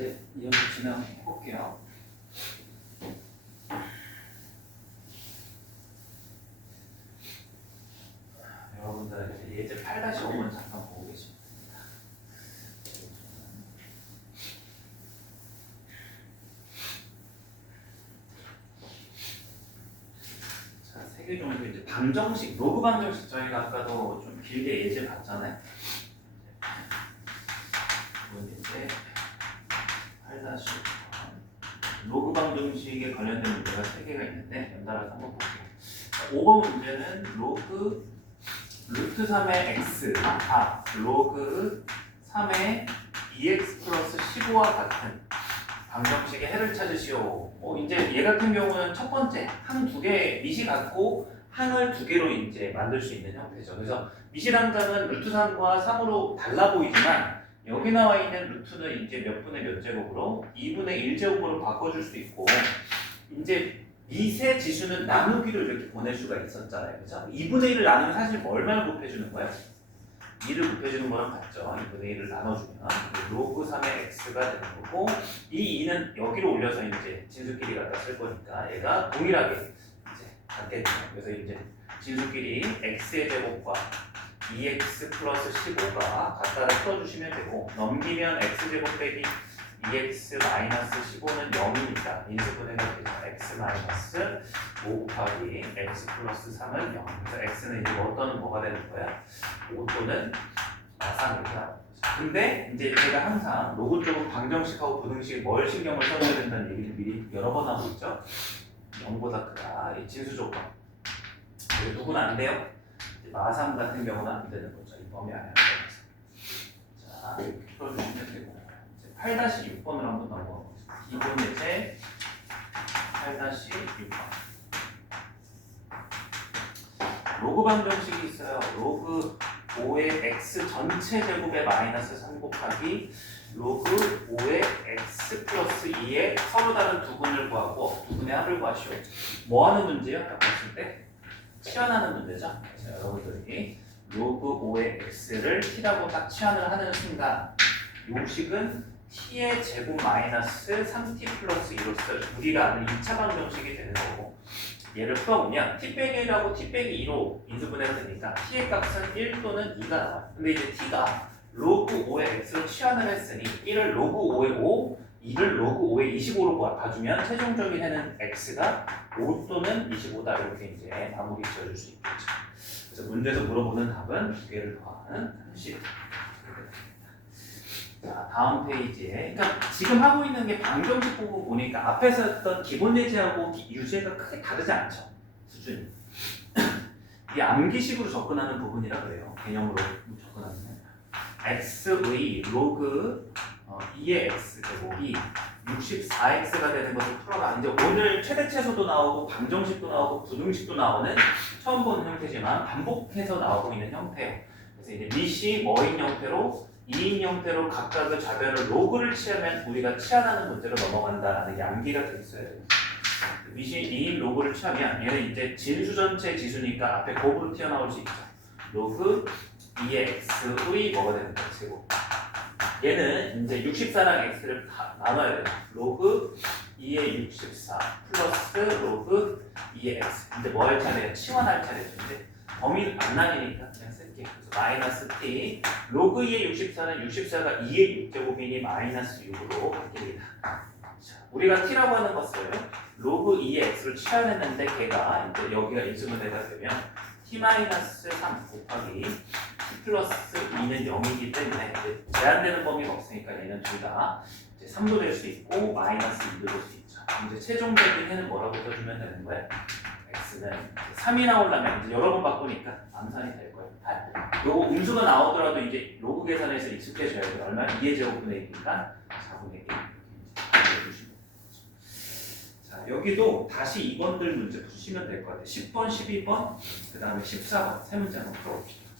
이제 이어서 진행해 볼게요. 여러분들 이제 예제 8-5번 잠깐 보고 계십니다. 자, 3개 정도 이제 방정식, 로그 방정식 저희가 아까도 좀 길게 예제 봤잖아요. 이건 이제 8-5번 로그 방정식에 관련된 문제가 3개가 있는데 연달아서 한번 볼게요. 5번 문제는 로그 루트 3의 x 로그 3의 2x 플러스 15와 같은 방정식의 해를 찾으시오. 이제 얘 같은 경우는 첫 번째 항 2개 밑이 같고 항을 2개로 이제 만들 수 있는 형태죠. 그래서 밑이 항은 루트 3과 3으로 달라 보이지만 여기 나와 있는 루트는 이제 몇 분의 몇 제곱으로 2분의 1제곱으로 바꿔줄 수 있고 이제 밑의 지수는 나누기로 이렇게 보낼 수가 있었잖아요. 그죠? 2분의 1을 나누면 사실 얼마를 곱해주는 거야? 2를 곱해주는 거랑 같죠. 2분의 1을 나눠주면 로그 3의 x가 되는 거고 이 2는 여기로 올려서 이제 진수끼리 갖다 쓸 거니까 얘가 동일하게 이제 같겠죠. 그래서 이제 진수끼리 x의 제곱과 2x 플러스 15가 같다를 풀어주시면 되고 넘기면 x제곱 빼기 2x 마이너스 15는 0이니까 인수분해가 되죠. x 마이너스 5 곱하기 x 플러스 3은 0. 그래서 x는 이제 어떤 뭐가 되는 거야? 5 또는 마상 이렇게 나오는 거죠. 근데 이제 제가 항상 로그 쪽은 방정식하고 부등식에 뭘 신경을 써야 된다는 얘기를 미리 여러 번 하고 있죠. 0보다 크다. 이 진수 조건. 누구는 안 돼요? 마상 같은 경우는 안 되는 거죠. 이 범위 안에 들어가서. 자, 이렇게 풀어주시면 되고. 8-6번으로 한번 넘어가 보겠습니다. 기본 예제 8-6번. 로그 방정식이 있어요. 로그 5의 x 전체 제곱에 마이너스 3 곱하기 로그 5의 x 플러스 2의 서로 다른 두 분을 구하고 두 분의 합을 구하시오. 뭐 하는 문제요? 딱 봤을 때 치환하는 문제죠. 그래서 여러분들이 로그 5의 x를 t라고 딱 치환을 하는 순간 요식은 t의 제곱 마이너스 3t 플러스 2로서 우리가 아는 2차 방정식이 되는 거고 얘를 풀어보면 t 빼기 1하고 t 빼기 2로 인수분해가 되니까 t의 값은 1 또는 2가 나와요. 근데 이제 t가 로그 5의 x로 치환을 했으니 1을 로그 5의 5, 2를 로그 5의 25로 봐주면 최종적인 해는 x가 5 또는 25다 이렇게 이제 마무리 지어줄 수 있겠죠. 그래서 문제에서 물어보는 답은 2개를 더하는 30. 자, 다음 페이지에 그러니까 지금 하고 있는 게 방정식 보고 보니까 앞에서 했던 기본 예제하고 유제가 크게 다르지 않죠. 수준이. 이 암기식으로 접근하는 부분이라 그래요. 개념으로 접근하는 x의 로그 2의 x 제곱이 64x가 되는 것을 풀어라. 이제 오늘 최대체수도 나오고 방정식도 나오고 부등식도 나오는 처음 보는 형태지만 반복해서 나오고 있는 형태예요. 그래서 이제 밑이 뭐인 형태로 2인 형태로 각각의 좌변을 로그를 취하면 우리가 치환하는 문제로 넘어간다라는 게 암기가 돼 있어요. 밑이 2인 로그를 취하면 얘는 이제 진수 전체 지수니까 앞에 곱으로 튀어나올 수 있죠. 로그 2의 x의 뭐가 되는 거야? 제곱. 얘는 이제 64랑 x를 나눠야 돼요. 로그 2의 64 플러스 로그 2의 x. 이제 뭐 할 차례예요? 치환할 차례죠. 이제 범위 안 나뉘니까 그냥 쓸게요. 그래서 마이너스 t 로그 2의 64는 64가 2의 6제곱이니 마이너스 6으로 바뀝니다. 자, 우리가 t라고 하는 것을 로그 2의 x로 치환했는데 걔가 이제 여기가 인수분해가 되면 t-3 곱하기 t 플러스 2는 0이기 때문에 제한되는 범위가 없으니까 얘는 둘 다 3도 될 수 있고 마이너스 2도 될 수 있죠. 이제 최종적인 해는 뭐라고 써주면 되는 거예요? x는 3이 나오려면 이제 여러 번 바꾸니까 암산이 될 거예요. 8. 요거 음수가 나오더라도 이제 로그 계산에서 익숙해져야 돼요. 얼마? 2의 제곱분의 1이니까 4분의 1 이렇게 해주시면 자, 여기도 다시 2번들 문제 푸시면 될 것 같아요. 10번, 12번, 그 다음에 14번 세 문제 한번 풀어봅시다.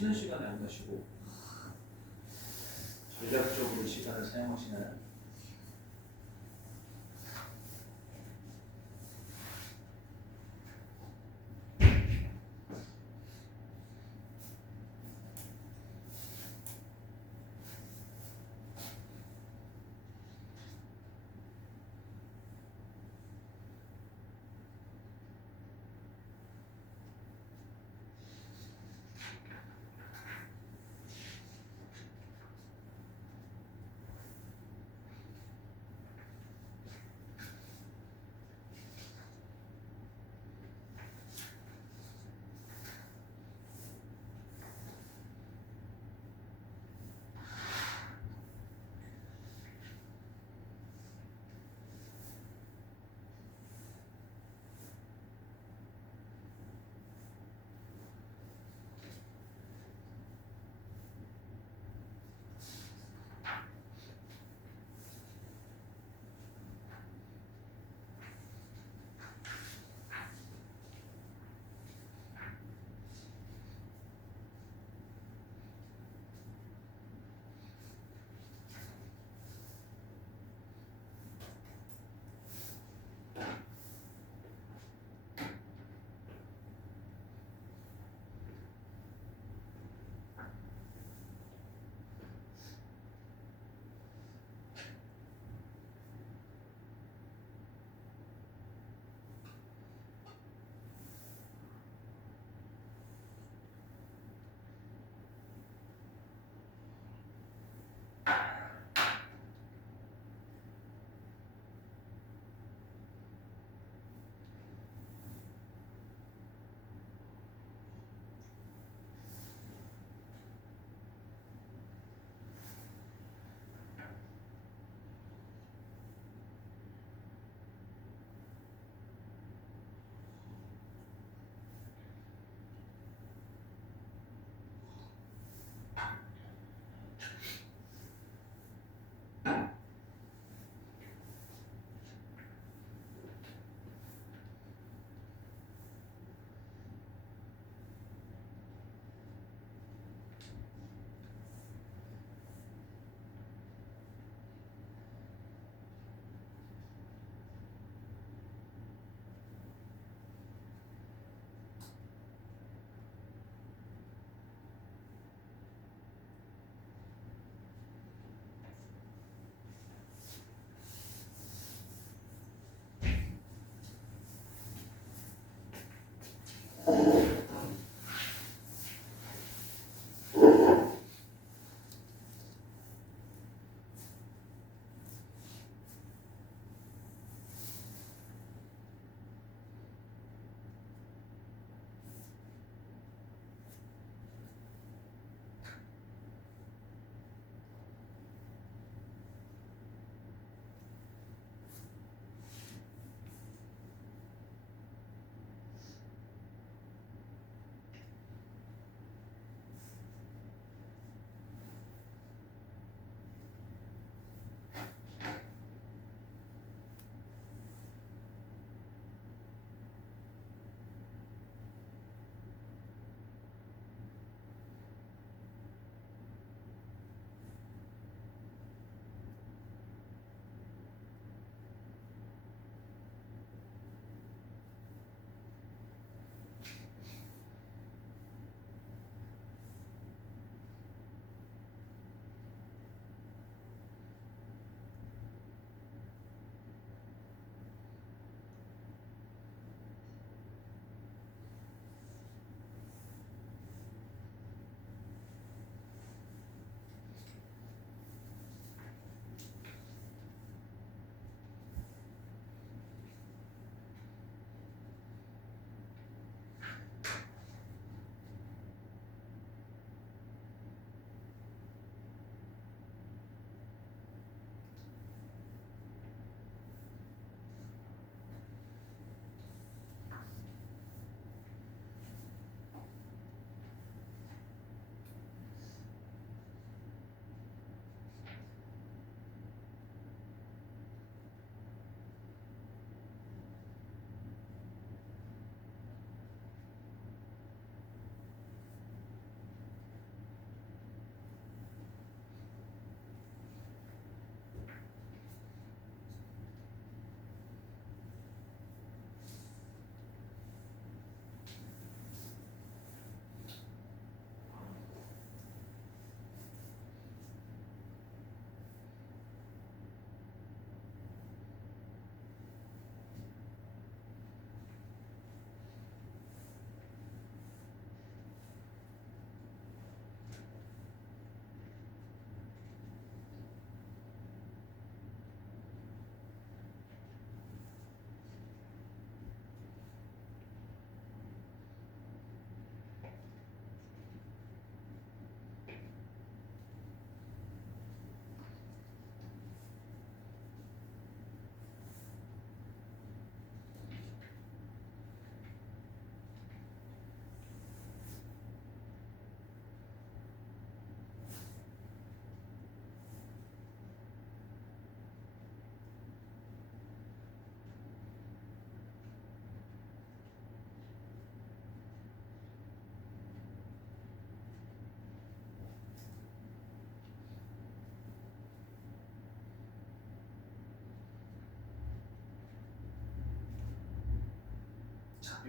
쉬는 시간에 안 가시고 전략적으로 시간을 사용하시나요?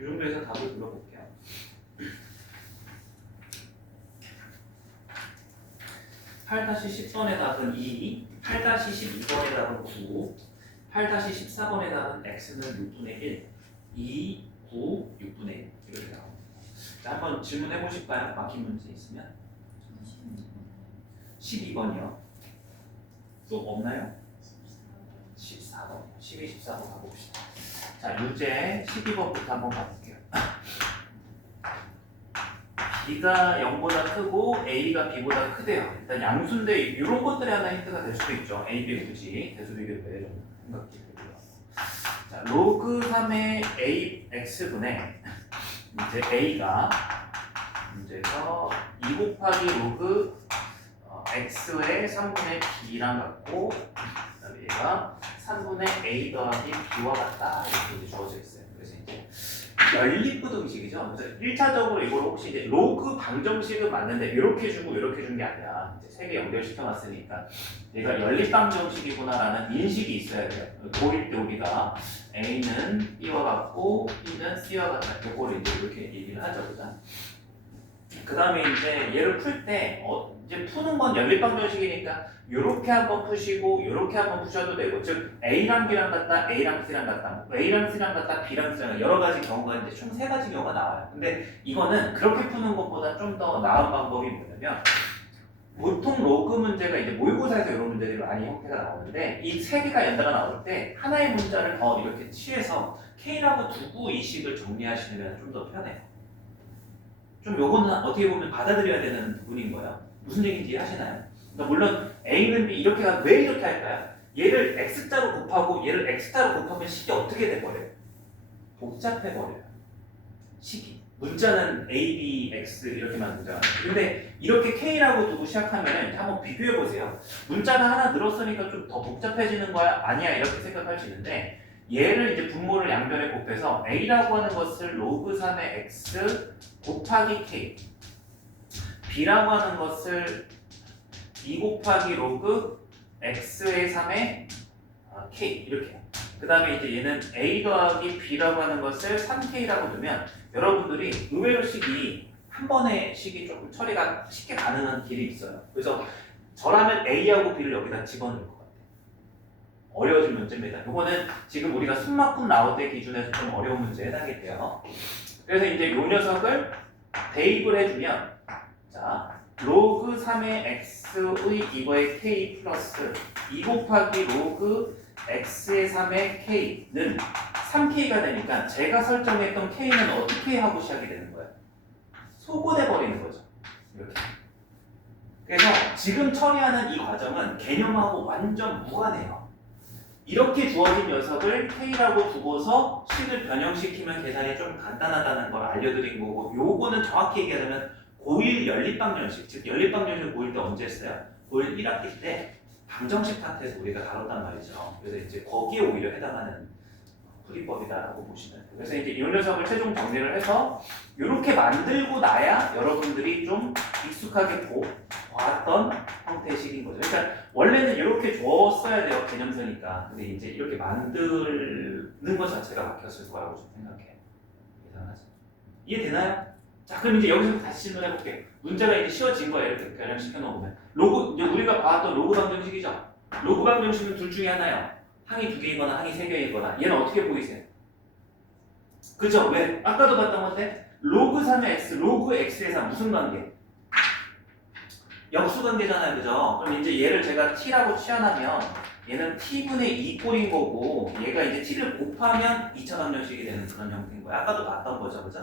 이 정도에서 답을 불러볼게요. 8-10번의 답은 2, 8-12번의 답은 9, 8-14번의 답은 x는 6분의 1, 2, 9, 6분의 1 이렇게 나옵니다. 자, 한번 질문해 보실까요? 막힌 문제 있으면. 12번이요. 또 없나요? 14번. 12, 14번 가봅시다. 자, 유제 12번부터 한번 가볼게요. B가 0보다 크고 A가 B보다 크대요. 일단 양수인데 이런 것들이 하나 힌트가 될 수도 있죠. A, B 굳이 대수비교배 좀 생각해 보고요. 자, 로그 3의 AX분의 이제 A가 문제에서 2 곱하기 로그 X의 3분의 B랑 같고 그다음에 얘가 3분의 A 더하기 B와 같다 이렇게 이제 주어져 있어요. 그래서 이제 연립부등식이죠. 그래서 1차적으로 이걸 혹시 이제 로그 방정식은 맞는데 이렇게 주고 이렇게 준 게 아니라 이제 세 개 연결시켜 놨으니까 얘가 연립방정식이구나라는 인식이 있어야 돼요. 고일 때 우리가 A는 B와 같고 B는 C와 같다. 이거를 이제 이렇게 얘기를 하죠, 그죠? 그 다음에 이제 얘를 풀 때 이제 푸는 건 연립방정식이니까 이렇게 한번 푸시고 이렇게 한번 푸셔도 되고, 즉 A랑 B랑 같다, A랑 C랑 같다, A랑 C랑 같다, B랑 C랑 여러 가지 경우가 이제 총 3가지 경우가 나와요. 근데 이거는 그렇게 푸는 것보다 좀 더 나은 방법이 뭐냐면 보통 로그 문제가 이제 모의고사에서 이런 문제들이 많이 형태가 나오는데 이 3개가 연달아 나올 때 하나의 문자를 더 이렇게 취해서 K라고 두고 이 식을 정리하시면 좀 더 편해요. 좀 요거는 어떻게 보면 받아들여야 되는 부분인 거예요. 무슨 얘기인지 이해하시나요? 그러니까 물론 A는 B 이렇게 하면 왜 이렇게 할까요? 얘를 X자로 곱하고 얘를 X자로 곱하면 식이 어떻게 돼버려요? 복잡해버려요. 식이. 문자는 A, B, X 이렇게만 문자가 근데 이렇게 K라고 두고 시작하면 한번 비교해보세요. 문자가 하나 늘었으니까 좀 더 복잡해지는 거야? 아니야 이렇게 생각할 수 있는데 얘를 이제 분모를 양변에 곱해서 A라고 하는 것을 로그 3의 X 곱하기 K, B라고 하는 것을 2 곱하기 로그 X의 3의 K 이렇게. 그 다음에 이제 얘는 A 더하기 B라고 하는 것을 3K라고 두면 여러분들이 의외로 식이 한 번의 식이 조금 처리가 쉽게 가능한 길이 있어요. 그래서 저라면 A하고 B를 여기다 집어넣을 것 같아요. 어려워진 문제입니다. 이거는 지금 우리가 숨막힘 나올 때 기준에서 좀 어려운 문제에 해당이 돼요. 그래서 이제 이 녀석을 대입을 해주면 자 로그 3의 x의 이거의 k 플러스 2 곱하기 로그 x의 3의 k는 3k가 되니까 제가 설정했던 k는 어떻게 하고 시작이 되는 거예요? 소god해 버리는 거죠. 이렇게. 그래서 지금 처리하는 이 과정은 개념하고 완전 무관해요. 이렇게 주어진 녀석을 K라고 두고서 식을 변형시키면 계산이 좀 간단하다는 걸 알려드린 거고, 요거는 정확히 얘기하자면 고1 연립방정식, 즉 연립방정식을 고1 때 언제 했어요? 고1 1학기 때 방정식 파트에서 우리가 다뤘단 말이죠. 그래서 이제 거기에 오히려 해당하는 풀이법이다라고 보시면 돼요. 그래서 이제 이 녀석을 최종 정리를 해서 이렇게 만들고 나야 여러분들이 좀 익숙하게 보았던 형태의 식인 거죠. 그러니까 원래는 이렇게 줬어야 돼요, 개념서니까. 근데 이제 이렇게 만드는 것 자체가 막혔을 거라고 좀 생각해요. 이상하죠? 이해되나요? 자, 그럼 이제 여기서 다시 질문해 볼게요. 문제가 이제 쉬워진 거예요. 이렇게 변형시켜 놓으면. 로그, 이제 우리가 봤던 로그 방정식이죠. 로그 방정식은 둘 중에 하나예요. 항이 2개이거나 항이 3개이거나. 얘는 어떻게 보이세요? 그죠? 왜? 아까도 봤던 건데 로그 3의 x, 로그 x의 3 무슨 관계? 역수관계잖아요, 그죠? 그럼 이제 얘를 제가 t라고 취하면 얘는 t분의 2 꼴인 거고 얘가 이제 t를 곱하면 2차 방정식이 되는 그런 형태인 거예요. 아까도 봤던 거죠, 그죠?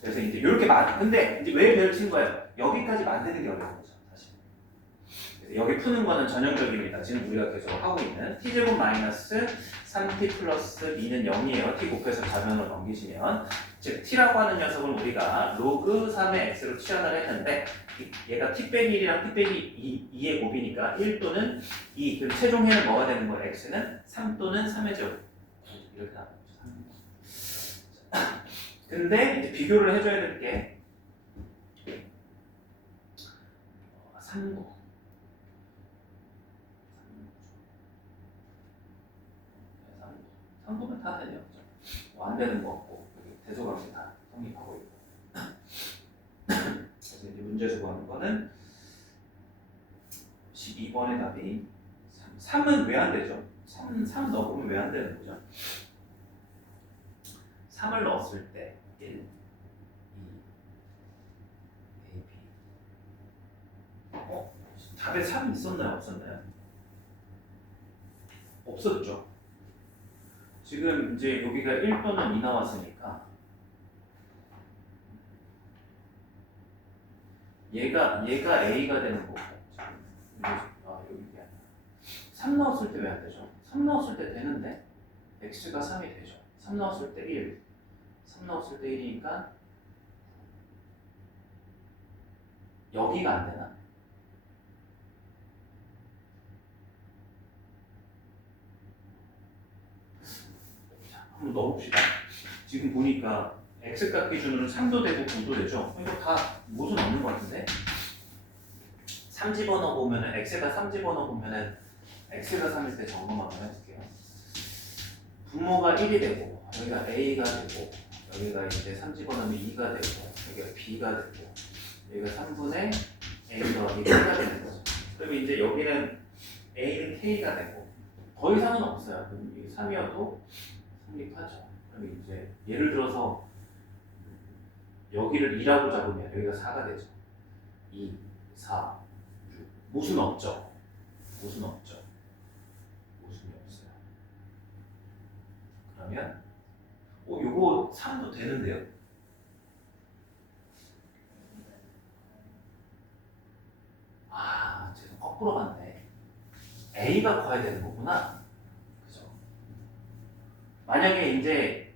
그래서 이제 이렇게 근데 이제 왜 별친 거예요? 여기까지 만드는 게 어려운 거죠, 사실. 그래서 여기 푸는 거는 전형적입니다. 지금 우리가 계속 하고 있는 t제곱 마이너스 3t 플러스 2는 0이에요. t 곱해서 좌변으로 넘기시면 즉 t라고 하는 녀석을 우리가 로그 3의 x로 취한을 했는데 얘가 t 빼기 1이랑 t 빼기 2의 곱이니까 1 또는 2 그럼 최종 해는 뭐가 되는 거예요? x는 3 또는 3의 제곱 이렇게 나와요. 근데 이제 비교를 해줘야 될 게 3구 3구면 다 되네요. 안 되는 거 없고 대소관계 다 성립하고 있고. 그래서 이제 문제에서 구하는 거는 12번의 답이 3은 왜 안 되죠? 3 넣어보면 왜 안 되는 거죠? 3을 넣었을 때 1, 2, A, B. 답에 3 있었나요? 없었나요? 없었죠. 지금 이제 여기가 1 또는 2 나왔으니까 얘가 A가 되는 거고 여기 3 넣었을 때 왜 안 되죠? 3 넣었을 때 되는데 x가 3이 되죠. 3 넣었을 때 1, 3 넣었을 때 1이니까 여기가 안 되나? 자, 한번 넣어봅시다. 지금 보니까 x값 기준으로 3도 되고 9도 되죠? 이거 다 무슨 없는 것 같은데? 3 집어넣어보면은 x가 3 집어넣어보면은 x가 3일 때 점검 한번 해볼게요. 분모가 1이 되고 여기가 a가 되고 여기가 이제 3 집어넣으면 2가 되고 여기가 b가 되고 여기가 3분의 a 더하기 k가 되는 거죠. 그럼 이제 여기는 a는 k가 되고 더 이상은 없어요. 그럼 이 3이어도 성립하죠. 그럼 이제 예를 들어서 여기를 2라고 잡으면 여기가 4가 되죠. 2, 4, 6. 모순 없죠? 모순 없죠. 모순이 없어요. 그러면 요거 3도 되는데요? 죄송 거꾸로 갔네. A가 커야 되는 거구나. 그죠? 만약에 이제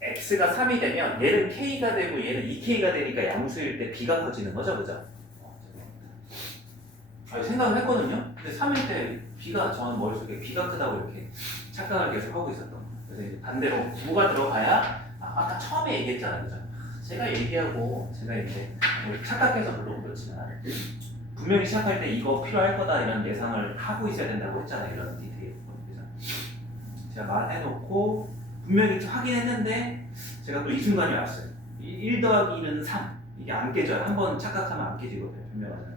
X가 3이 되면 얘는 K가 되고 얘는 2K가 되니까 양수일 때 B가 커지는 거죠, 그죠? 생각을 했거든요. 근데 3일 때 B가 저는 머릿속에 B가 크다고 이렇게 착각을 계속 하고 있었던 거예요. 그래서 이제 반대로 부가 들어가야 아까 처음에 얘기했잖아요, 그죠? 제가 얘기하고 제가 이제 착각해서 물론 그렇지만 분명히 시작할 때 이거 필요할 거다 이런 예상을 하고 있어야 된다고 했잖아요, 이런 디테일. 그래서 제가 말해놓고 분명히 확인했는데 제가 또 이 순간이 왔어요. 1 더하기 2는 3. 이게 안 깨져요. 한번 착각하면 안 깨지거든요, 분명하잖아요.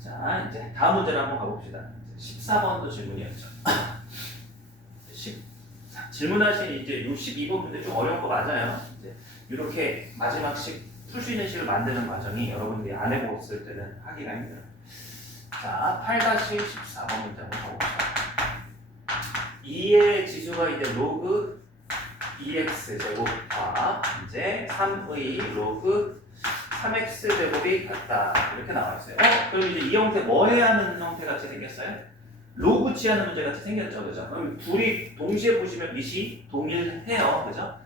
자, 이제 다음 문제를 한번 가봅시다. 14번도 질문이었죠. 질문하신 이제 62번 문제 좀 어려운 거 맞아요. 이제 이렇게 마지막 식 풀 수 있는 식을 만드는 과정이 여러분들이 안 해봤을 때는 하기가 힘들어요. 자, 8-14번 문제 한번 가봅시다. 2의 지수가 이제 로그 2x 제곱과 이제 3의 로그 3x 제곱이 같다 이렇게 나와 있어요. 그럼 이제 이 형태 뭐 해야 하는 형태 같이 생겼어요? 로그 취하는 문제 같이 생겼죠, 그죠? 그럼 둘이 동시에 보시면 밑이 동일해요, 그죠?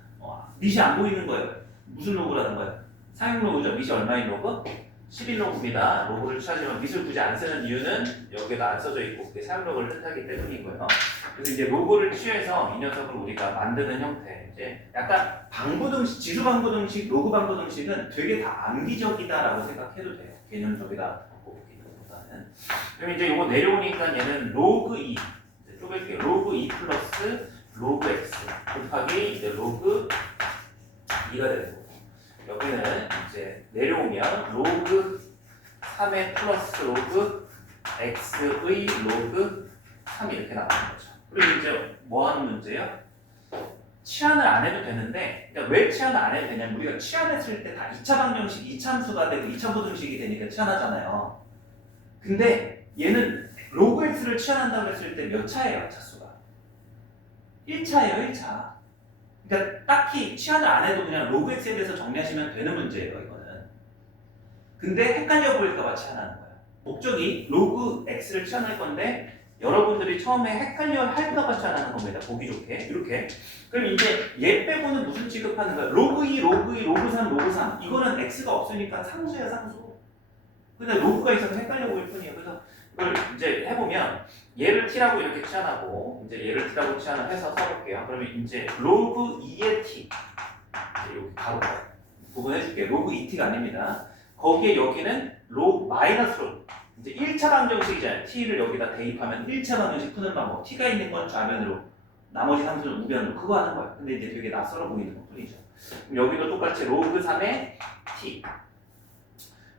밑이 안 보이는 거예요. 무슨 로그라는 거예요? 상용 로그죠. 밑이 얼마인 로그? 11로그입니다. 로그를 취하지만 밑을 굳이 안 쓰는 이유는 여기가 안 써져 있고 그게 상용 로그를 뜻하기 때문이고요. 그래서 이제 로그를 취해서 이 녀석을 우리가 만드는 형태. 이제 약간 방부등식, 지수 방부등식, 로그 방부등식은 되게 다 암기적이다라고 생각해도 돼요. 개념적이다 보기보다는. 그럼 이제 이거 내려오니까 얘는 로그 2. 쪼갤게요. 로그 2 플러스 로그 x 곱하기 이제 로그 2가 되는 거고. 여기는 이제 내려오면 로그 3의 플러스 로그 x의 로그 3 이렇게 나오는 거죠. 그리고 이제 뭐 하는 문제예요? 치환을 안 해도 되는데, 그러니까 왜 치환을 안 해도 되냐면 우리가 치환했을 때 다 2차 방정식, 2차함수가 되고 2차 부등식이 되니까 치환하잖아요. 근데 얘는 로그 x를 치환한다고 했을 때 몇 차예요, 차수가? 1차예요, 1차. 그러니까 딱히 치환을 안 해도 그냥 로그 x에 대해서 정리하시면 되는 문제예요, 이거는. 근데 헷갈려 보일까봐 치환하는 거예요. 목적이 로그 x를 치환할 건데 여러분들이 처음에 헷갈려 할까봐 치환하는 겁니다. 보기 좋게 이렇게. 그럼 이제 얘 빼고는 무슨 취급하는 거예요? 로그 2, 로그 2, 로그 3, 로그 3. 이거는 x가 없으니까 상수야, 상수. 근데 로그가 있어서 헷갈려 보일 뿐이에요. 그래서 이걸 이제 해보면 얘를 t라고 이렇게 치환하고 이제 얘를 t라고 치환을 해서 써볼게요. 그러면 이제 로그 2의 t 여기 바로 구분해줄게요. 로그 2t가 아닙니다. 거기에 여기는 로그 마이너스로 이제 1차 방정식이잖아요. t를 여기다 대입하면 1차 방정식 푸는 방법. t가 있는 건 좌변으로 나머지 함수는 우변으로 그거 하는 거야. 근데 이제 되게 낯설어 보이는 것 뿐이죠. 그럼 여기도 똑같이 로그 3의 t.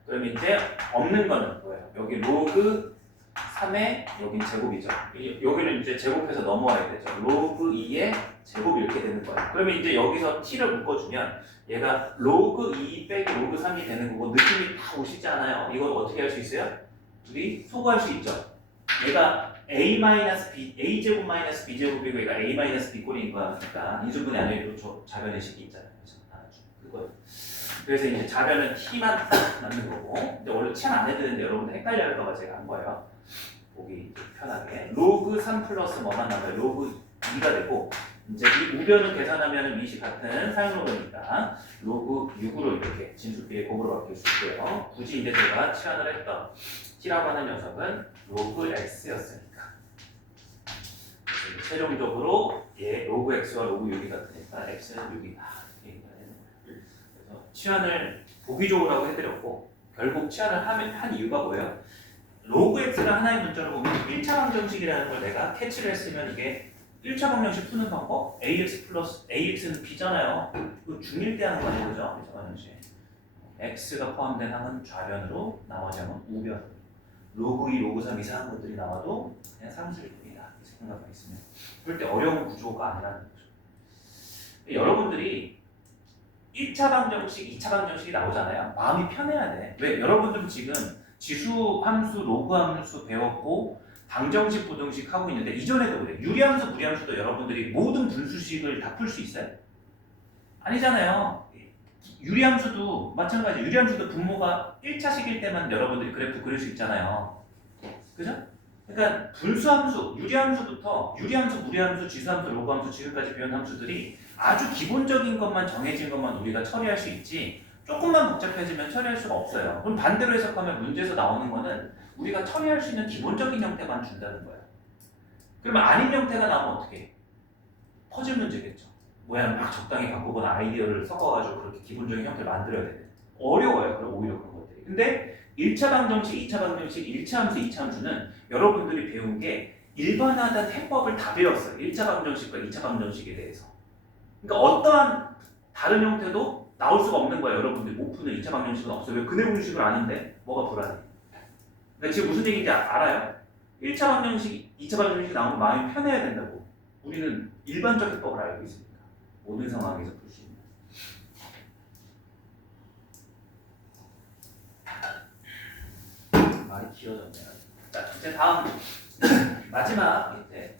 그럼 이제 없는 거는 뭐예요? 여기 로그 3의 여긴 제곱이죠. 여기는 이제 제곱해서 넘어와야 되죠. 로그 2의 제곱이 이렇게 되는 거예요. 그러면 이제 여기서 t를 묶어주면 얘가 로그 2 빼기 로그 3이 되는 거고 느낌이 다 오시지 않아요? 이걸 어떻게 할 수 있어요? 우리 소구할 수 있죠. 얘가 a-b, a제곱 마이너스 b제곱이고 얘가 a-b 꼴인 거니까 인수분해 안 해도 저 자변의 식이 있잖아요. 그래서 그거예요. 그래서 이제 자변은 t만 남는 거고 근데 원래 치안 안 해드는데 여러분들 헷갈려 할까봐 제가 한 거예요. 보기 편하게 로그 3 플러스 뭐만 남아요? 로그 2가 되고 이제 이 우변을 계산하면 미시 같은 사용로니까 로그 6으로 이렇게 진수비의 곱으로 바뀔 수 있고요. 굳이 이제 제가 치환을 했던 t라고 하는 녀석은 로그 x였으니까 최종적으로 얘 로그 x와 로그 6이 같으니까 x는 6이다. 그래서 치환을 보기 좋으라고 해드렸고 결국 치환을 한 이유가 뭐예요? 로그 x를 하나의 문자로 보면 1차 방정식이라는 걸 내가 캐치를 했으면 이게 1차 방정식 푸는 방법 ax 플러스 ax는 b잖아요. 이거 중1 때 하는 거 아니에요? 그죠? 1차 방정식 x가 포함된 항은 좌변으로 나머지 항은 우변 로그 2, 로그 3 이상한 것들이 나와도 그냥 상수일 뿐이다. 이렇게 생각하고 있으면 그럴 때 어려운 구조가 아니라는 거죠. 여러분들이 1차 방정식, 2차 방정식이 나오잖아요. 마음이 편해야 돼. 왜? 여러분들은 지금 지수 함수, 로그 함수 배웠고 방정식, 부등식 하고 있는데 이전에도 그래. 유리함수, 무리함수도 여러분들이 모든 분수식을 다 풀 수 있어요? 아니잖아요. 유리함수도 마찬가지. 유리함수도 분모가 1차식일 때만 여러분들이 그래프 그릴 수 있잖아요. 그죠? 그러니까 분수함수, 유리함수부터 유리함수, 무리함수, 지수함수, 로그함수, 지금까지 배운 함수들이 아주 기본적인 것만 정해진 것만 우리가 처리할 수 있지 조금만 복잡해지면 처리할 수가 없어요. 그럼 반대로 해석하면 문제에서 나오는 거는 우리가 처리할 수 있는 기본적인 형태만 준다는 거예요. 그러면 아닌 형태가 나오면 어떻게 해? 퍼즐 문제겠죠. 모양 막 적당히 바꾸거나 아이디어를 섞어가지고 그렇게 기본적인 형태를 만들어야 돼. 어려워요. 그럼 오히려 그런 것들이. 근데 1차 방정식, 2차 방정식, 1차 함수, 2차 함수는 여러분들이 배운 게 일반화된 해법을 다 배웠어요. 1차 방정식과 2차 방정식에 대해서. 그러니까 어떠한 다른 형태도 나올 수가 없는 거예요. 여러분들이 못 푸는 2차 방정식은 없어요. 왜 근해 공식을 아는데 뭐가 불안해? 그러니까 지금 무슨 얘기인지 알아요? 1차 방정식, 2차 방정식이 나오면 마음이 편해야 된다고. 우리는 일반적 해법을 알고 있으니까. 모든 상황에서 풀 수 있는. 말이 길어졌네요. 자, 이제 다음 마지막 이제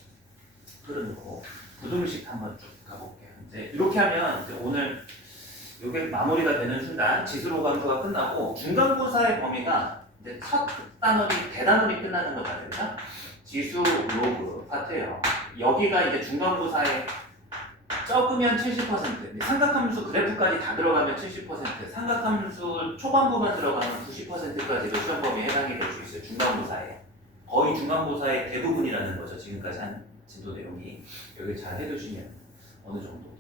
흐름으로 부등식 한번 쭉 가볼게요. 이제 이렇게 하면 이제 오늘 이게 마무리가 되는 순간 지수로 감소가 끝나고 중간고사의 범위가 이제 첫 단원이 대단원이 끝나는 것 같습니다. 지수 로그 파트예요. 여기가 이제 중간고사의 적으면 70%, 삼각함수 그래프까지 다 들어가면 70%, 삼각함수 초반부만 들어가면 90%까지도 시험 범위에 해당이 될 수 있어요. 중간고사에. 거의 중간고사의 대부분이라는 거죠. 지금까지 한 진도 내용이. 여기 잘 해두시면 어느 정도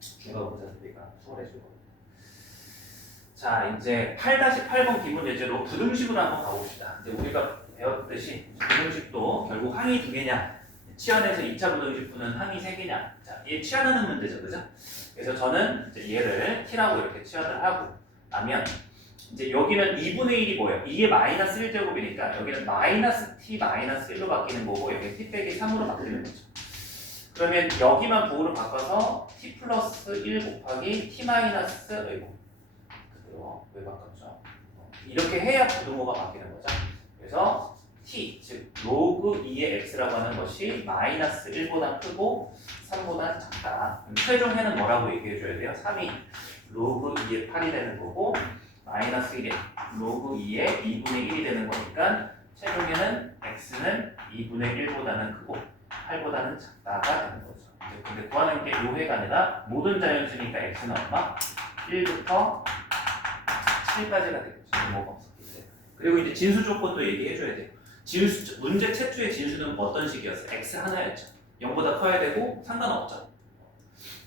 중간고사들이가 수월해질 겁니다. 자, 이제 8-8번 기본 예제로 부등식으로 한번 가봅시다. 이제 우리가 배웠듯이 부등식도 결국 항이 두 개냐, 치환해서 2차 부등식 푸는 항이 3개냐. 자, 얘 치환하는 문제죠. 그죠? 그래서 저는 이제 얘를 t라고 이렇게 치환을 하고 나면 이제 여기는 2분의 1이 뭐예요? 이게 마이너스 1제곱이니까 여기는 마이너스 t 마이너스 1로 바뀌는 거고 여기 t 빼기 3으로 바뀌는 거죠. 그러면 여기만 부호를 바꿔서 t 플러스 1 곱하기 t 마이너스 그대로 왜 바꿨죠? 이렇게 해야 부등호가 바뀌는 거죠. 그래서 t, 즉 로그 2의 x라고 하는 것이 마이너스 1보다 크고 3보다 작다. 그럼 최종 해는 뭐라고 얘기해 줘야 돼요? 3이 로그 2의 8이 되는 거고 마이너스 1이 로그 2의 2분의 1이 되는 거니까 최종 해는 x는 2분의 1보다는 크고 8보다는 작다가 되는 거죠. 근데 구하는 게 요 해가 아니라 모든 자연수니까 x는 얼마? 1부터 7까지가 되겠죠. 뭐가 없었기 때문에. 그리고 이제 진수 조건도 얘기해 줘야 돼요. 진수, 문제 최초의 진수는 어떤 식이었어요? x 하나였죠. 0보다 커야 되고 상관없죠.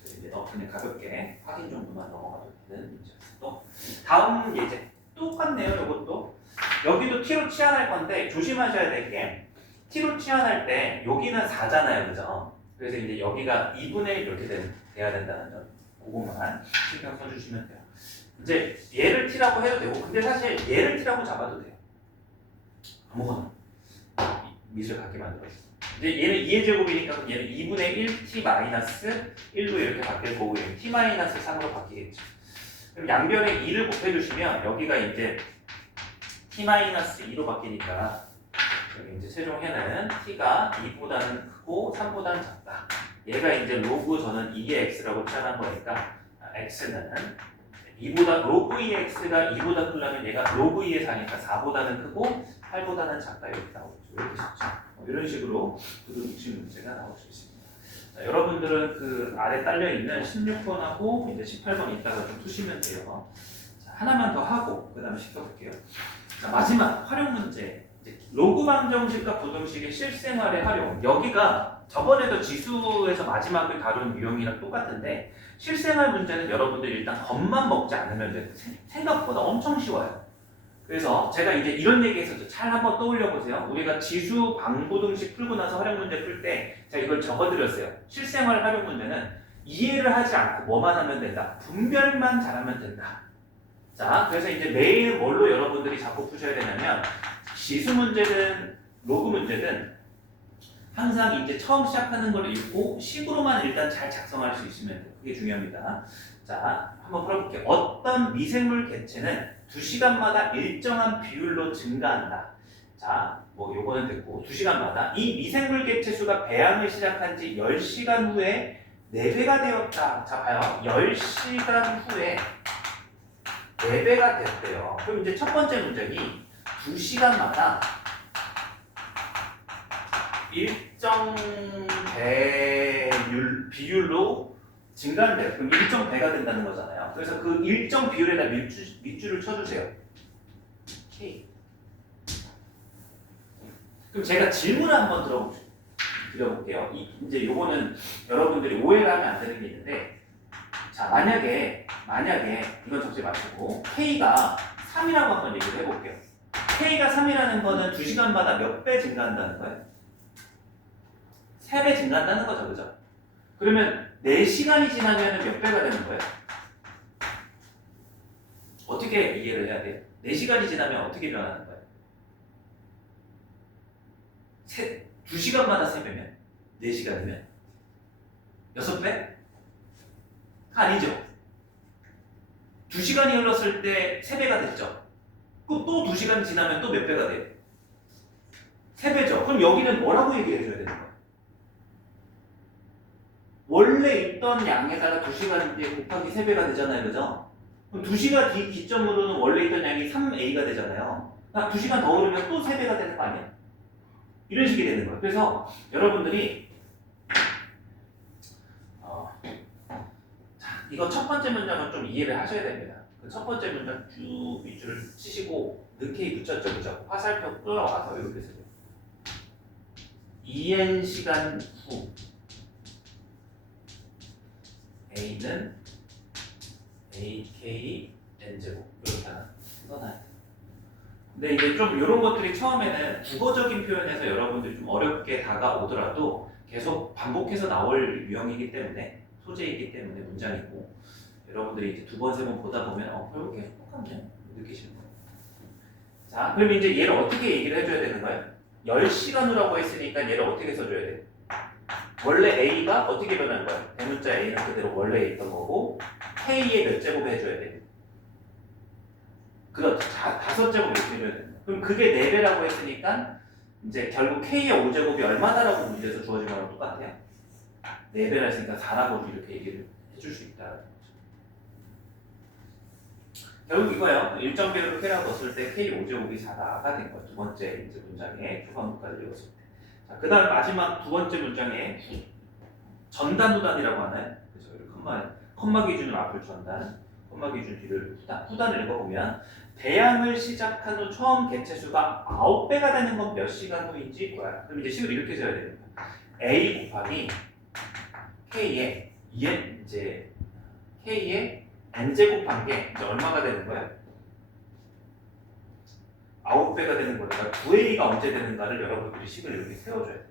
그래서 이제 그냥 가볍게 확인 정도만 넘어가도 되는 문제였어요. 또 다음 예제 똑같네요. 이것도 여기도 t로 치환할 건데 조심하셔야 될 게 t로 치환할 때 여기는 4잖아요. 그죠? 그래서 이제 여기가 2분의 1 이렇게 돼야 된다는 점. 그것만 신경 써주시면 돼요. 이제 얘를 t라고 해도 되고, 근데 사실 얘를 t라고 잡아도 돼요. 아무거나. 미술 갖게 만들어서. 이제 얘는 2의 제곱이니까 얘는 2분의 1t 마이너스 1로 이렇게 바뀔 거고, 얘는 t 마이너스 3으로 바뀌겠죠. 그럼 양변에 2를 곱해주시면 여기가 이제 t 마이너스 2로 바뀌니까 여기 이제 최종해는 t가 2보다는 크고 3보다는 작다. 얘가 이제 로그 저는 2의 x라고 표현한 거니까 x는 2보다 로그 2의 x가 2보다 크려면 얘가 로그 2의 4니까 4보다는 크고 8보다는 작다 이렇게 나오죠. 이렇게 쉽죠. 이런 식으로 부등식 문제가 나올 수 있습니다. 자, 여러분들은 그 아래 딸려 있는 16번하고 이제 18번 이따가 좀 푸시면 돼요. 자, 하나만 더 하고 그다음에 시켜볼게요. 자, 마지막 활용 문제. 로그 방정식과 부등식의 실생활의 활용. 여기가 저번에도 지수에서 마지막을 다룬 유형이랑 똑같은데 실생활 문제는 여러분들 일단 겁만 먹지 않으면 돼요. 생각보다 엄청 쉬워요. 그래서 제가 이제 이런 얘기해서 잘 한번 떠올려 보세요. 우리가 지수 방부등식 풀고 나서 활용 문제 풀 때 제가 이걸 적어드렸어요. 실생활 활용 문제는 이해를 하지 않고 뭐만 하면 된다. 분별만 잘하면 된다. 자, 그래서 이제 매일 뭘로 여러분들이 자꾸 푸셔야 되냐면 지수 문제든 로그 문제든 항상 이제 처음 시작하는 걸 읽고 식으로만 일단 잘 작성할 수 있으면 돼요. 그게 중요합니다. 자, 한번 풀어볼게요. 어떤 미생물 개체는 2시간마다 일정한 비율로 증가한다. 자, 뭐 요거는 됐고 2시간마다 이 미생물 개체 수가 배양을 시작한 지 10시간 후에 4배가 되었다. 자, 봐요. 10시간 후에 4배가 됐대요. 그럼 이제 첫 번째 문제니 2시간마다 일정 비율로 증가한대요. 그럼 일정 배가 된다는 거잖아요. 그래서 그 일정 비율에다 밑줄을 쳐주세요. K. 그럼 제가 질문을 한번 드려볼게요. 이제 요거는 여러분들이 오해를 하면 안 되는 게 있는데, 자, 만약에 이건 적지 마시고 K가 3이라고 한번 얘기를 해볼게요. K가 3이라는 거는 2시간마다 몇 배 증가한다는 거예요? 3배 증가한다는 거죠, 그죠? 그러면 4시간이 지나면 몇 배가 되는 거예요? 어떻게 이해를 해야 돼요? 4시간이 지나면 어떻게 변하는 거예요? 2시간마다 3배면? 4시간이면? 6배? 아니죠. 2시간이 흘렀을 때 3배가 됐죠. 그럼 또 2시간 지나면 또 몇 배가 돼요? 3배죠. 그럼 여기는 뭐라고 얘기해 줘야 되는 거예요? 원래 있던 양에다가 2시간 뒤에 곱하기 3배가 되잖아요. 그죠? 그럼 2시간 뒤 기점으로는 원래 있던 양이 3a가 되잖아요. 그러니까 2시간 더 오르면 또 3배가 되는 거 아니야? 이런 식이 되는 거예요. 그래서 여러분들이 이거 첫 번째 문장은 좀 이해를 하셔야 됩니다. 그 첫 번째 문장 쭉 밑줄을 치시고 넣기 붙였죠. 그죠? 화살표 끌어와서 이렇게 쓰세요. 2n 시간 후 a는 ak n제곱 이렇게 하나 써놔야 돼요. 근데 이제 좀 이런 것들이 처음에는 국어적인 표현에서 여러분들이 좀 어렵게 다가오더라도 계속 반복해서 나올 유형이기 때문에 소재이기 때문에 문장이고 여러분들이 이제 2번, 3번 보다 보면 결국에 똑같네 느끼시는 거예요. 자, 그럼 이제 얘를 어떻게 얘기를 해줘야 되는 거예요? 10시간 후라고 했으니까 얘를 어떻게 써줘야 돼요? 원래 A가 어떻게 변한 거예요? 대문자 A는 그대로 원래 있던 거고 K의 몇 제곱 해줘야 돼요? 그렇죠. 5제곱 이렇게 해줘야 됩니다. 그럼 그게 4배라고 했으니까 이제 결국 K의 5제곱이 얼마다라고 문제에서 주어진 거랑 똑같아요. 4배라 했으니까 4라고 이렇게 얘기를 해줄 수 있다는 거죠. 결국 이거예요. 일정 비율로 K라고 넣었을 때 K 5제곱이 4가 된 거예요. 두 번째 이제 문장의 초반부까지 읽었을 때. 자, 그 다음 마지막 두 번째 문장에 전단 후단이라고 하나요? 그래서 컴마 기준으로 앞을 전단, 컴마 기준 뒤를 후단을 읽어보면 배양을 시작한 후 처음 개체 수가 9배가 되는 건 몇 시간 후인지 뭐야? 그럼 이제 식을 이렇게 써야 됩니다. A 곱하기 K의 이제 K의 n제곱한 게 이제 얼마가 되는 거예요? 9배가 되는 거니까 9a가 언제 되는가를 여러분들이 식을 이렇게 세워줘야 돼요.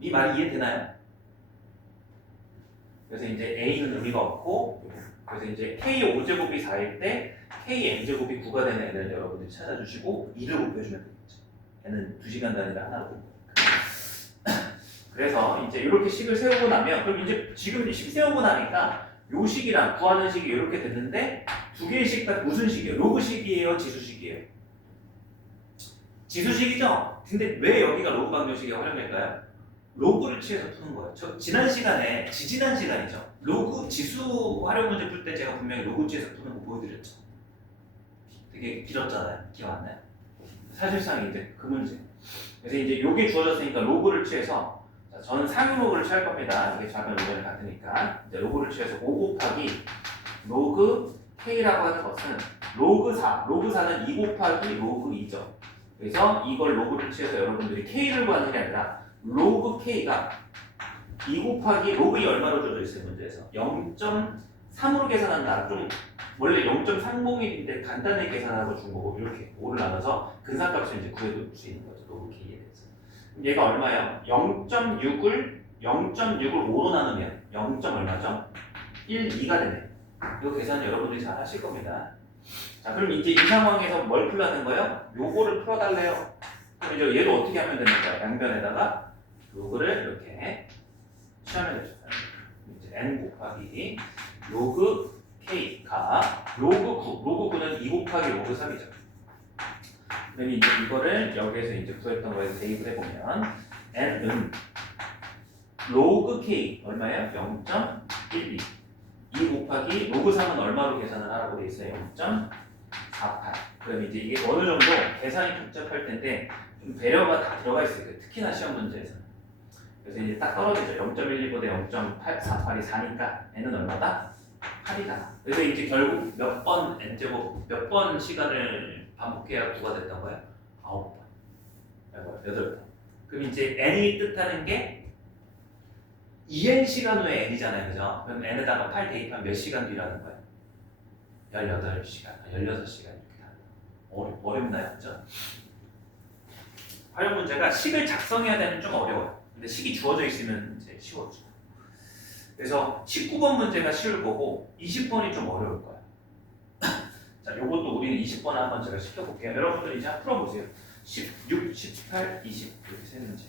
이 말이 이해되나요? 그래서 이제 A는 의미가 없고, 그래서 이제 K 5제곱이 4일 때 K N제곱이 9가 되는 N을 여러분들이 찾아주시고 2를 곱해주면 되겠죠. N은 2시간 단위를 하나로 곱해요. 그래서 이제 이렇게 식을 세우고 나면, 그럼 이제 지금 이 식 세우고 나니까 요 식이랑 구하는 식이 이렇게 됐는데, 두 개의 식이 무슨 식이에요? 로그식이에요? 지수식이에요? 지수식이죠? 근데 왜 여기가 로그 방정식이 활용될까요? 로그를 취해서 푸는 거예요. 저 지난 시간에, 지지난 시간이죠. 로그 지수 활용 문제 풀 때 제가 분명히 로그 취해서 푸는 거 보여드렸죠. 되게 길었잖아요. 기억 안 나요? 사실상 이제 그 문제. 그래서 이제 요게 주어졌으니까 로그를 취해서, 자, 저는 상유로그를 취할 겁니다. 이게 좌변 우변이 같으니까. 이제 로그를 취해서 5 곱하기 로그 K라고 하는 것은 로그 4. 로그 4는 2 곱하기 로그 2죠. 그래서 이걸 로그를 취해서 여러분들이 K를 구하는 게 아니라 로그 K가 2 곱하기 로그 2 얼마로 주어져 있어요, 문제에서? 0.3으로 계산한다. 좀 원래 0.301인데 간단하게 계산하고 준 거고, 이렇게 5를 나눠서 근사값을 이제 구해볼 수 있는 거죠, 로그 K에 대해서. 그럼 얘가 얼마예요? 0.6을 5로 나누면 0. 얼마죠? 1, 2가 되네. 이거 계산 여러분들이 잘 하실 겁니다. 자, 그럼 이제 이 상황에서 뭘 풀라는 거예요? 요거를 풀어달래요. 그럼 이제 얘를 어떻게 하면 됩니까? 양변에다가 로그를 이렇게 취하면 되죠. 이제 n 곱하기 로그 k가 로그 9는 2 곱하기 로그 3이죠. 그럼 이제 이거를 여기에서 이제 구했던 거에서 대입을 해보면 n은 로그 k 얼마예요? 0.12. 2 곱하기 로그 3은 얼마로 계산을 하라고 돼 있어요? 0.48. 그럼 이제 이게 어느 정도 계산이 복잡할 텐데 좀 배려가 다 들어가 있어요. 특히나 시험 문제에서는. 그래서 이제 딱 떨어지죠. 0.12보다 0.48이 4니까 n은 얼마다? 8이다. 그래서 이제 결국 몇 번 n제곱, 몇 번 시간을 반복해야 9가 됐던 거예요? 9번. 8번. 그럼 이제 n이 뜻하는 게 2n 시간 후에 n이잖아요. 그죠? 그럼 n에다가 8 대입하면 몇 시간 뒤라는 거예요? 18시간, 16시간 이렇게 하는 거예요. 어렵나요? 그죠? 활용 문제가 식을 작성해야 되면 좀 어려워요. 근데 식이 주어져 있으면 이제 쉬워지고. 그래서 19번 문제가 쉬울 거고 20번이 좀 어려울 거예요. 자, 요것도 우리는 20번 한번 제가 시켜볼게요. 여러분들 이제 한번 풀어보세요. 16, 18, 20 이렇게 세 문제.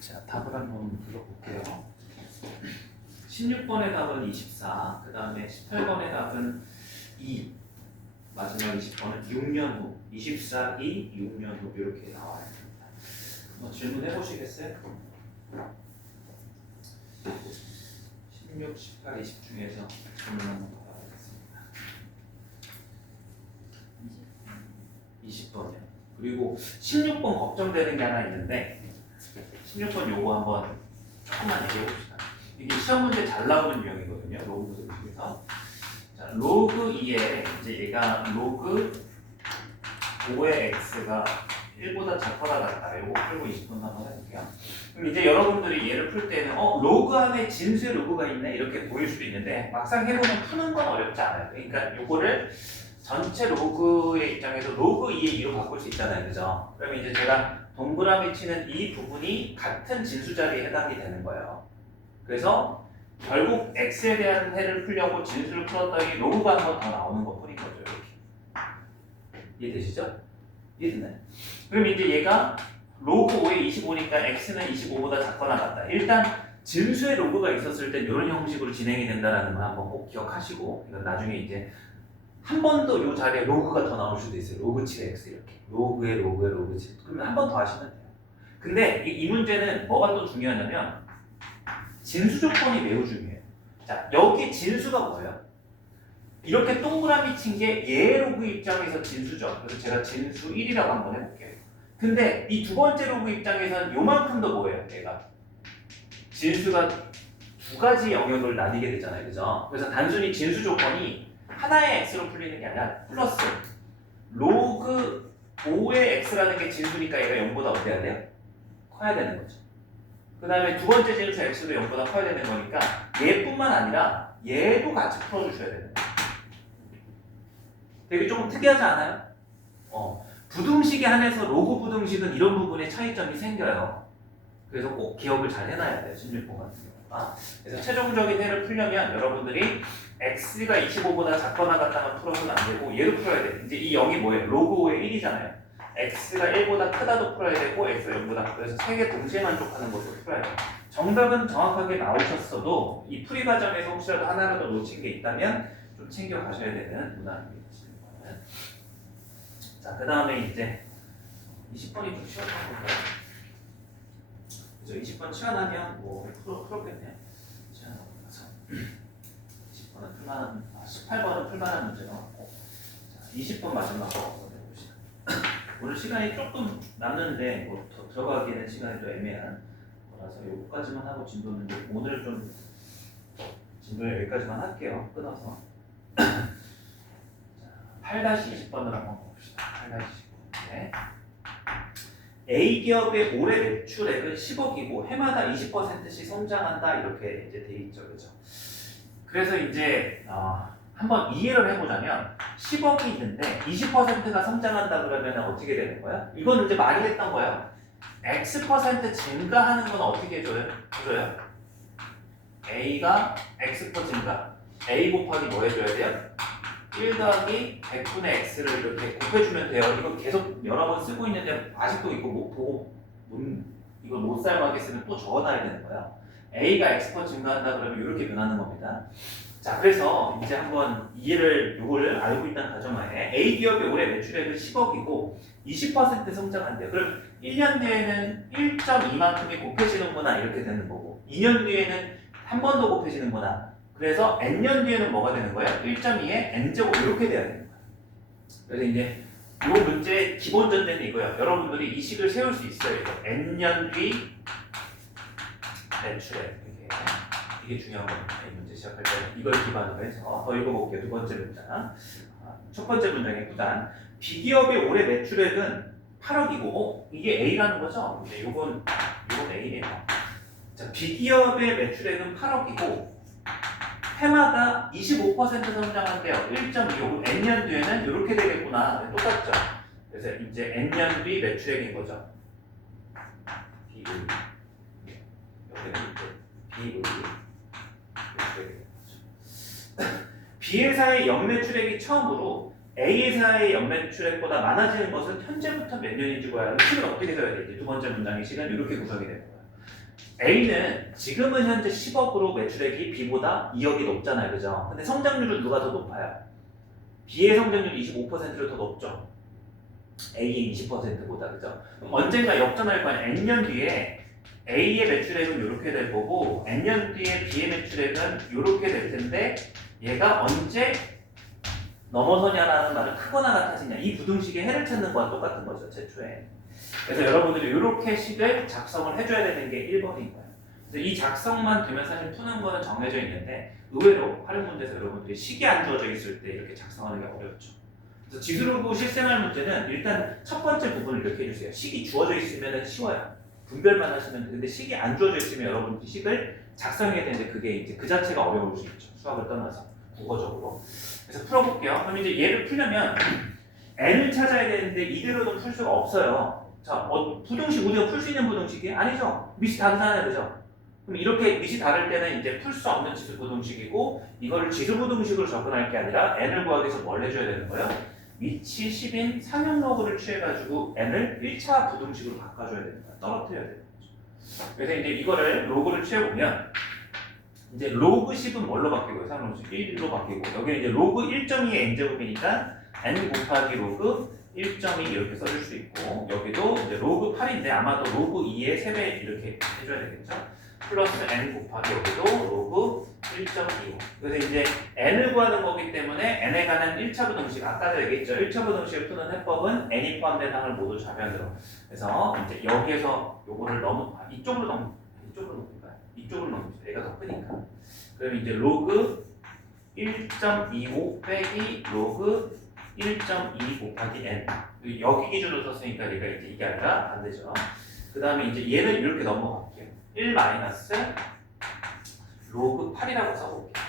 자, 답을 한번 불러볼게요. 16번의 답은 24, 그 다음에 18번의 답은 2, 마지막 20번은 6년 후, 24, 2, 6년 후 이렇게 나와야 됩니다. 한번 질문해 보시겠어요? 16, 18, 20 중에서 질문 한번 받아보겠습니다. 20번이요. 그리고 16번 걱정되는 게 하나 있는데 16번 요거 한번 조금만 얘기해 봅시다. 이게 시험 문제 잘 나오는 유형이거든요. 로그 부등식에서. 자, 로그 2에 이제 얘가 로그 5의 x가 1보다 작거나 같다. 요거 풀고 20분 한번 해볼게요. 그럼 이제 여러분들이 얘를 풀 때는 로그 안에 진수의 로그가 있네 이렇게 보일 수도 있는데 막상 해보면 푸는 건 어렵지 않아요. 그러니까 요거를 전체 로그의 입장에서 로그 2의 2로 바꿀 수 있잖아요. 그죠? 그러면 이제 제가 동그라미 치는 이 부분이 같은 진수 자리에 해당이 되는 거예요. 그래서 결국 x에 대한 해를 풀려고 진수를 풀었더니 로그가 한 번 더 나오는 것 뿐인 거죠. 이렇게. 이해되시죠? 이해되나요? 그럼 이제 얘가 로그 5에 25니까 x는 25보다 작거나 같다. 일단 진수의 로그가 있었을 땐 이런 형식으로 진행이 된다는 걸 한번 꼭 기억하시고 이건 나중에 이제 한 번 더 이 자리에 로그가 더 나올 수도 있어요. 로그 7x 이렇게. 로그에 로그 7. 그러면 한 번 더 하시면 돼요. 근데 이 문제는 뭐가 또 중요하냐면 진수 조건이 매우 중요해요. 자, 여기 진수가 뭐예요? 이렇게 동그라미 친 게 얘 로그 입장에서 진수죠. 그래서 제가 진수 1이라고 한번 해볼게요. 근데 이 두 번째 로그 입장에서는 요만큼 더 뭐예요? 얘가 진수가 두 가지 영역을 나뉘게 되잖아요. 그죠? 그래서 단순히 진수 조건이 하나의 x로 풀리는 게 아니라 플러스 로그 5의 x라는 게 진수니까 얘가 0보다 어때야 돼요? 커야 되는 거죠. 그 다음에 두 번째 진수 x도 0보다 커야 되는 거니까 얘뿐만 아니라 얘도 같이 풀어주셔야 되는 거예요. 되게 조금 특이하지 않아요? 부등식에 한해서 로그 부등식은 이런 부분에 차이점이 생겨요. 그래서 꼭 기억을 잘 해놔야 돼요. 16번 같은 경우가. 그래서 최종적인 해를 풀려면 여러분들이 x가 25보다 작거나 같다면 풀어서는 안 되고 얘도 풀어야 돼. 이제 이 0이 뭐예요? 로그 5의 1이잖아요. x가 1보다 크다도 풀어야 되고 x가 0보다 그래서 세 개 동시에 만족하는 것도 풀어야 돼요. 정답은 정확하게 나오셨어도 이 풀이 과정에서 혹시라도 하나라도 놓친 게 있다면 좀 챙겨가셔야 되는 문항입니다. 자, 그 다음에 이제 20번이 좀 쉬웠던 건가요? 그죠? 20번 시간하면 뭐 풀었겠네요. 시간하고 나서 20번은 풀만한, 18번은 풀만한 문제가 많고 자, 20번 마지막으로 한번 해봅시다. 오늘 시간이 조금 남는데 뭐 더 들어가기에는 시간이 좀 애매한 거라서 여기까지만 하고 진도는 오늘 좀 진도는 여기까지만 할게요. 끊어서 8-20번을 한번 봅시다. 8-20번. 네. A기업의 올해 매출액은 10억이고 해마다 20%씩 성장한다 이렇게 이제 돼 있죠, 그죠? 그래서 이제 한번 이해를 해보자면 10억이 있는데 20%가 성장한다 그러면 어떻게 되는 거야? 이건 이제 많이 했던 거예요. X% 증가하는 건 어떻게 해줘요? A가 X% 증가. A 곱하기 뭐 해줘야 돼요? 1 더하기 100분의 x를 이렇게 곱해주면 돼요. 이거 계속 여러 번 쓰고 있는데 아직도 이거 못 보고 이걸 못 사용하겠으면 또 적어놔야 되는 거예요. a가 x% 증가한다 그러면 이렇게 변하는 겁니다. 자, 그래서 이제 한번 이거를 알고 있다는 가정하에 A 기업의 올해 매출액은 10억이고 20% 성장한대요. 그럼 1년 뒤에는 1.2만큼이 곱해지는구나 이렇게 되는 거고 2년 뒤에는 한 번 더 곱해지는구나. 그래서 n년 뒤에는 뭐가 되는 거예요? 1.2에 n제곱 이렇게 돼야 되는 거예요. 그래서 이제 이 문제의 기본 전제는 이거예요. 여러분들이 이 식을 세울 수 있어요. n년 뒤 매출액 이게 중요한 겁니다. 이 문제 시작할 때는 이걸 기반으로 해서 더 읽어볼게요. 두 번째 문장. 첫 번째 문장의 구단. B기업의 올해 매출액은 8억이고 이게 A라는 거죠? 네, 요건 A네요. 자, B기업의 매출액은 8억이고 해마다 25% 성장한대요. 1.25. n년 뒤에는 이렇게 되겠구나. 네, 똑같죠. 그래서 이제 n년 뒤 매출액인 거죠. B의 여기는 이제 B의 매출액인 거죠. B회사의 연매출액이 처음으로 A회사의 연매출액보다 많아지는 것은 현재부터 몇 년인지 구하라는 식은 어떻게 써야 되지? 두 번째 문장의 식은 이렇게 구성이 되는 거예요. A는 지금은 현재 10억으로 매출액이 B보다 2억이 높잖아요. 그죠? 근데 성장률은 누가 더 높아요? B의 성장률이 25%로 더 높죠. A의 20%보다. 그죠? 그럼 언젠가 역전할 거 아니야. N년 뒤에 A의 매출액은 이렇게 될 거고 N년 뒤에 B의 매출액은 이렇게 될 텐데 얘가 언제 넘어서냐라는 말은 크거나 같아지냐. 이 부등식의 해를 찾는 거와 똑같은 거죠. 최초에. 그래서 여러분들이 이렇게 식을 작성을 해줘야 되는 게 1번인 거예요. 그래서 이 작성만 되면 사실 푸는 거는 정해져 있는데 의외로 활용 문제에서 여러분들이 식이 안 주어져 있을 때 이렇게 작성하는 게 어렵죠. 그래서 지수로그 실생활 문제는 일단 첫 번째 부분을 이렇게 해주세요. 식이 주어져 있으면 쉬워요. 분별만 하시면 되는데 식이 안 주어져 있으면 여러분들이 식을 작성해야 되는데 그게 이제 그 자체가 어려울 수 있죠. 수학을 떠나서 국어적으로. 그래서 풀어볼게요. 그럼 이제 얘를 풀려면 n을 찾아야 되는데 이대로는 풀 수가 없어요. 자, 부등식 우리가 풀 수 있는 부등식이 아니죠. 밑이 다르잖아요, 그죠? 그럼 이렇게 밑이 다를 때는 이제 풀 수 없는 지수 부등식이고 이거를 지수 부등식으로 접근할 게 아니라 n을 구하기 위해서 뭘 해줘야 되는 거예요? 밑이 10인 상형 로그를 취해가지고 n을 1차 부등식으로 바꿔줘야 됩니다. 떨어뜨려야 되는 거죠. 그래서 이제 이거를 로그를 취해보면 이제 로그 10은 뭘로 바뀌고요? 상형 로그 1로 바뀌고 여기는 이제 로그 1.2의 n제곱이니까 n 곱하기 로그 1.2 이렇게 써줄 수 있고 여기도 이제 로그 8인데 아마도 로그 2의 3배 이렇게 해줘야 되겠죠? 플러스 n 곱하기 여기도 로그 1.25. 그래서 이제 n을 구하는 거기 때문에 n에 관한 1차 부등식 아까도 얘기했죠. 1차 부등식을 푸는 해법은 n이 포함된 항을 모두 좌변으로. 그래서 이제 여기에서 요거를 이쪽으로 넘길까요? 이쪽으로 넘기죠. 얘가 더 크니까. 그럼 이제 로그 1.25 빼기 로그 1.2 곱하기 n. 여기 기준으로 썼으니까 얘가 이제 이게 아니라 안 되죠. 그 다음에 이제 얘는 이렇게 넘어갈게요. 1 마이너스 로그 8이라고 써볼게요.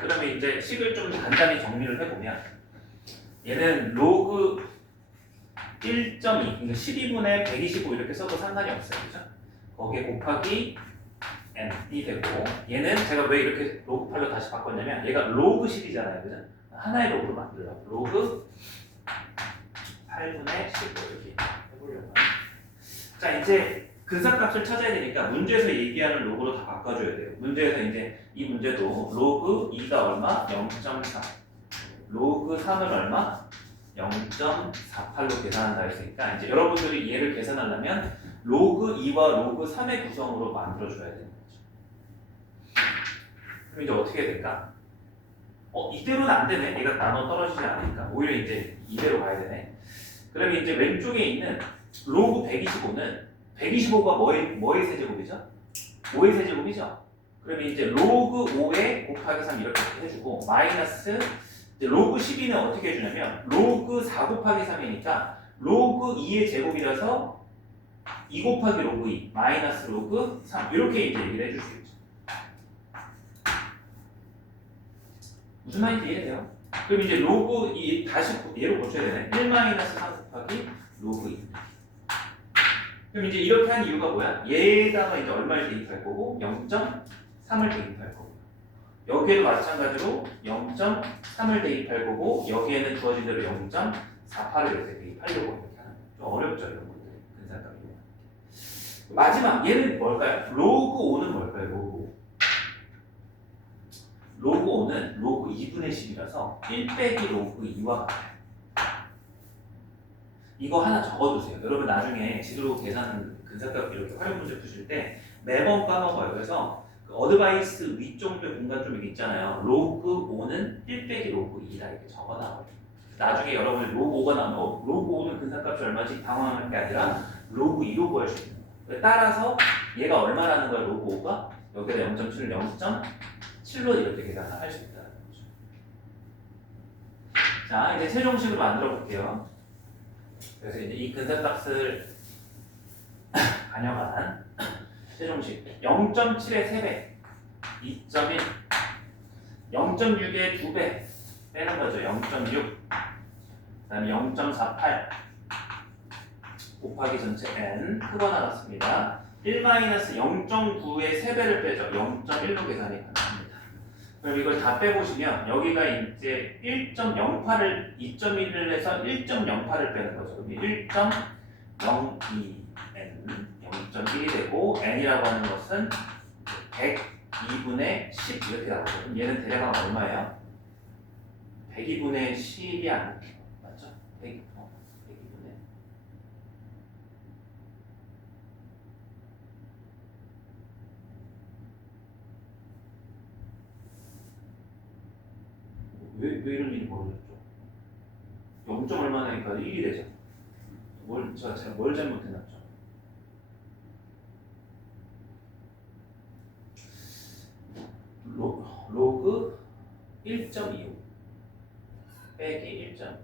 그러면 이제 식을 좀 간단히 정리를 해보면 얘는 로그 1.2, 그러니까 12분의 125 이렇게 써도 상관이 없어요. 그죠? 거기에 곱하기 n이 되고 얘는 제가 왜 이렇게 로그 8로 다시 바꿨냐면 얘가 로그 10이잖아요. 그죠? 하나의 로그로 만들려고 로그 8분의 10 이렇게 해보려고. 자 이제 근사값을 찾아야 되니까 문제에서 얘기하는 로그로 다 바꿔줘야 돼요. 문제에서 이제 이 문제도 로그 2가 얼마? 0.3. 로그 3은 얼마? 0.48로 계산한다 했으니까 이제 여러분들이 얘를 계산하려면 로그 2와 로그 3의 구성으로 만들어줘야 되는 거죠. 그럼 이제 어떻게 해야 될까? 이대로는 안 되네. 얘가 나눠 떨어지지 않으니까 오히려 이제 이대로 가야 되네. 그러면 이제 왼쪽에 있는 로그 125는 125가 뭐의 세제곱이죠? 5의 세제곱이죠? 그러면 이제 로그 5에 곱하기 3 이렇게 해주고 마이너스 이제 로그 12는 어떻게 해주냐면 로그 4 곱하기 3이니까 로그 2의 제곱이라서 2 곱하기 로그 2 마이너스 로그 3 이렇게 이제 얘기를 해줄 수 있죠. 무슨 말인지 이해돼요? 그럼 이제 로그 2 다시 얘로 고쳐야 되네. 1 마이너스 3 곱하기 로그 2 그럼 이제 이렇게 한 이유가 뭐야? 얘에다가 이제 얼마를 대입할 거고 0.3을 대입할 거고 여기에도 마찬가지로 0.3을 대입할 거고 여기에는 주어진 대로 0.48을 이렇게 대입하려고 이렇게 하는 거예요. 좀 어렵죠 이런 것들이 근사값이. 마지막 얘는 뭘까요? 로그 5는 뭘까요? 로그 5는 로그 2분의 10이라서 1 빼기 로그 2와 같아요. 이거 하나 적어두세요. 여러분 나중에 지수로 계산 근사값 이렇게 활용 문제 푸실 때 매번 까먹어요. 그래서 그 어드바이스 위쪽에 공간 좀 있잖아요. 로그 5는 1 빼기 로그 2다 이렇게 적어놔요. 나중에 여러분이 로그 5가 나오면 로그 5는 근사값이 얼마지 당황할 게 아니라 로그 2로 구할 수 있는 거예요. 따라서 얘가 얼마라는 거야 로그 5가? 여기다 0.7을 0.7로 이렇게 계산할 수 있다는 거죠. 자 이제 최종식으로 만들어 볼게요. 그래서 이제 이 근사값을 반영한 최종식 0.7의 3배 2.1 0.6의 2배 빼는 거죠. 0.6 그 다음에 0.48 곱하기 전체 n 크거나 같습니다. 1-0.9의 3배를 빼죠. 0.1로 계산이 가능합니다. 그럼 이걸 다 빼보시면 여기가 이제 1.08을 2.1을 해서 1.08을 빼는 거죠. 그럼 1.02n 0.1이 되고 n이라고 하는 것은 102분의 10 이렇게 나오거든. 얘는 대략 얼마예요? 102분의 10이 아니고 맞죠? 102분의 왜 이런 일이 벌어졌죠? 0. 얼마나니까 1이 되죠? 제가 뭘 잘못해놨죠? 로그 1.25 빼기 1.2.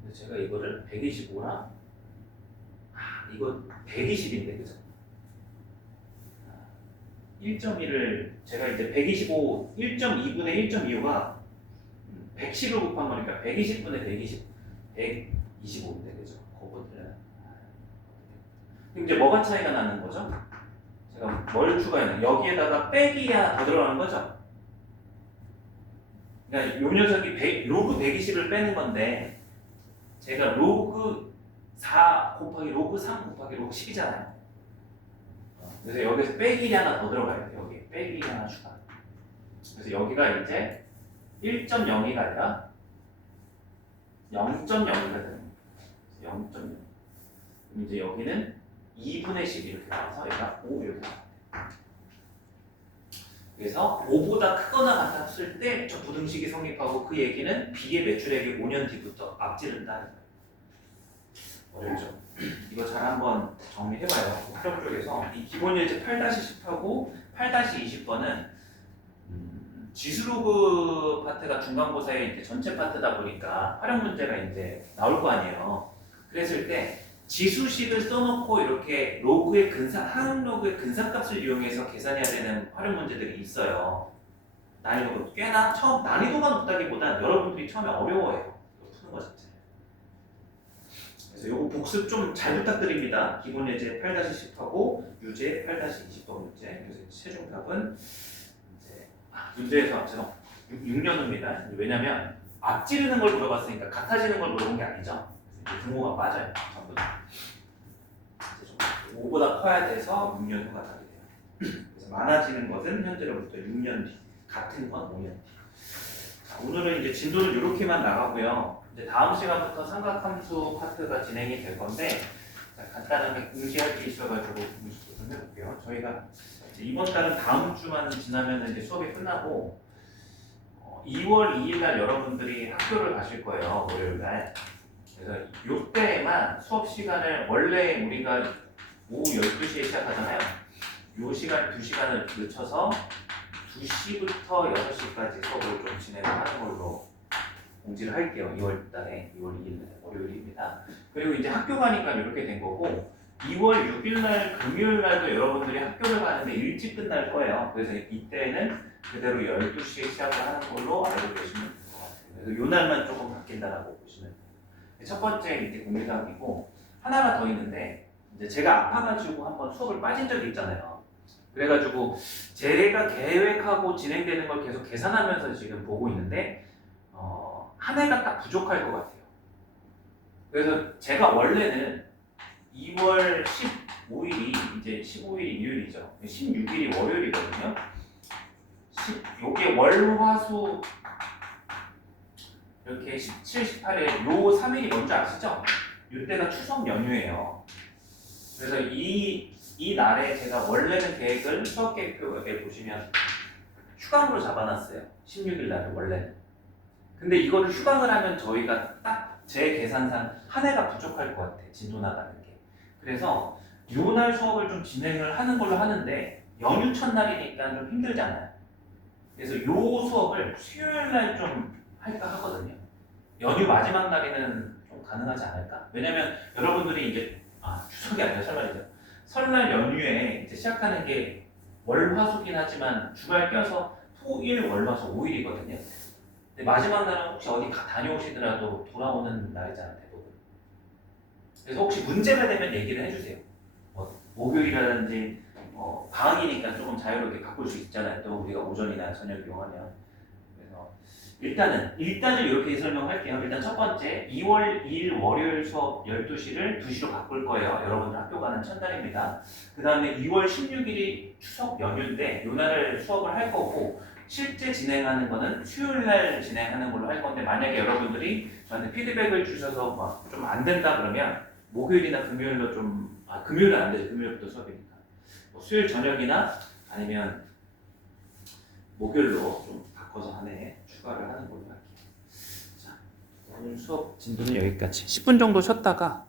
근데 제가 이거를 125랑 이거 120인데 그죠? 1.1을 제가 이제 125 1.2분의 1.25가 110을 곱한 거니까 120분의 120 125인데 그죠? 그거보다 이제 뭐가 차이가 나는 거죠? 제가 뭘 추가했나? 여기에다가 빼기야 더 들어가는 거죠? 그러니까 요 녀석이 로그 120을 빼는 건데 제가 로그 4 곱하기 로그 3 곱하기 로그 10이잖아요. 그래서 여기서 빼기 하나 더 들어가야 돼요. 여기 빼기 하나 추가. 그래서 여기가 이제 1.02가 아니라 0.02가 되는 거예요. 0.0. 그럼 이제 여기는 2분의 10 이렇게 나와서 얘가 5 이렇게 나와요. 그래서 5보다 크거나 같았을 때 저 부등식이 성립하고 그 얘기는 B의 매출액이 5년 뒤부터 앞지른다는 거예요. 어렵죠? 이거 잘 한번 정리해봐요. 활용 쪽에서 이 기본 예제 8-10하고 8-20번은 지수로그 파트가 중간고사의 이제 전체 파트다 보니까 활용 문제가 이제 나올 거 아니에요. 그랬을 때 지수식을 써놓고 이렇게 로그의 하는 로그의 근사값을 이용해서 계산해야 되는 활용 문제들이 있어요. 난이도가 꽤나 난이도가 높다기보다 여러분들이 처음에 어려워해요. 푸는 거 자체. 그래서 요거 복습 좀 잘 부탁드립니다. 기본 예제 8-10하고 유제 8-20번 문제. 그래서 최종 답은 이제 문제에서 제가 6년 후입니다. 왜냐면 앞지르는 걸 물어봤으니까 같아지는 걸 물어본 게 아니죠. 그래서 이제 등호가 빠져요. 전부 다. 5보다 커야 돼서 6년 후가 답이 돼요. 그래서 많아지는 것은 현재로부터 6년 뒤, 같은 건 5년 뒤. 자, 오늘은 이제 진도는 이렇게만 나가고요. 이제 다음 시간부터 삼각함수 파트가 진행이 될 건데 자, 간단하게 응시할 게 있어가지고 응시 좀 해볼게요. 저희가 이번 달은 다음 주만 지나면 이제 수업이 끝나고 2월 2일 날 여러분들이 학교를 가실 거예요. 월요일 날. 그래서 이때에만 수업 시간을 원래 우리가 오후 12시에 시작하잖아요. 이 시간 2시간을 늦춰서 2시부터 6시까지 수업을 좀 진행을 하는 걸로 공지를 할게요. 2월 달에 2월 2일 날 월요일입니다. 그리고 이제 학교 가니까 이렇게 된 거고 2월 6일 날 금요일 날도 여러분들이 학교를 가는데 일찍 끝날 거예요. 그래서 이때는 그대로 12시에 시작을 하는 걸로 알고 계시면 될 것 같아요. 그래서 요 날만 조금 바뀐다라고 보시면 돼요. 첫 번째 이제 공지사항이고 하나가 더 있는데 이제 제가 아파가지고 한번 수업을 빠진 적이 있잖아요. 그래가지고 제가 계획하고 진행되는 걸 계속 계산하면서 지금 보고 있는데 한 해가 딱 부족할 것 같아요. 그래서 제가 원래는 2월 15일이 이제 15일이 일요일이죠. 16일이 월요일이거든요. 요게 월, 화, 수 이렇게 17, 18일 요 3일이 뭔지 아시죠? 이때가 추석 연휴예요. 그래서 이 날에 제가 원래는 계획을 수업 계획표에 보시면 휴강으로 잡아놨어요. 16일 날을 원래는. 근데 이거를 휴강을 하면 저희가 딱 제 계산상 한 해가 부족할 것 같아. 진도 나가는 게. 그래서 요 날 수업을 좀 진행을 하는 걸로 하는데 연휴 첫날이니까 좀 힘들잖아요. 그래서 요 수업을 수요일 날 좀 할까 하거든요. 연휴 마지막 날에는 좀 가능하지 않을까? 왜냐면 여러분들이 이제 추석이 아니라 설날이죠. 설날 연휴에 이제 시작하는 게 월화수긴 하지만 주말 껴서 토, 일, 월화수 5일이거든요. 근데 마지막 날은 혹시 어디 다녀오시더라도 돌아오는 날이잖아요, 대부분. 그래서 혹시 문제가 되면 얘기를 해주세요. 뭐 목요일이라든지 방학이니까 조금 자유롭게 바꿀 수 있잖아요. 또 우리가 오전이나 저녁 이용하면. 그래서 일단은 이렇게 설명할게요. 일단 첫 번째 2월 2일 월요일 수업 12시를 2시로 바꿀 거예요. 여러분들 학교 가는 첫날입니다. 그 다음에 2월 16일이 추석 연휴인데 요 날을 수업을 할 거고 실제 진행하는 거는 수요일 날 진행하는 걸로 할 건데 만약에 여러분들이 저한테 피드백을 주셔서 막 좀 안 된다 그러면 목요일이나 금요일로 금요일은 안 되죠. 금요일부터 수업이니까 뭐 수요일 저녁이나 아니면 목요일로 좀 바꿔서 안에 추가를 하는 걸로 할게요. 자, 오늘 수업 진도는 여기까지. 10분 정도 쉬었다가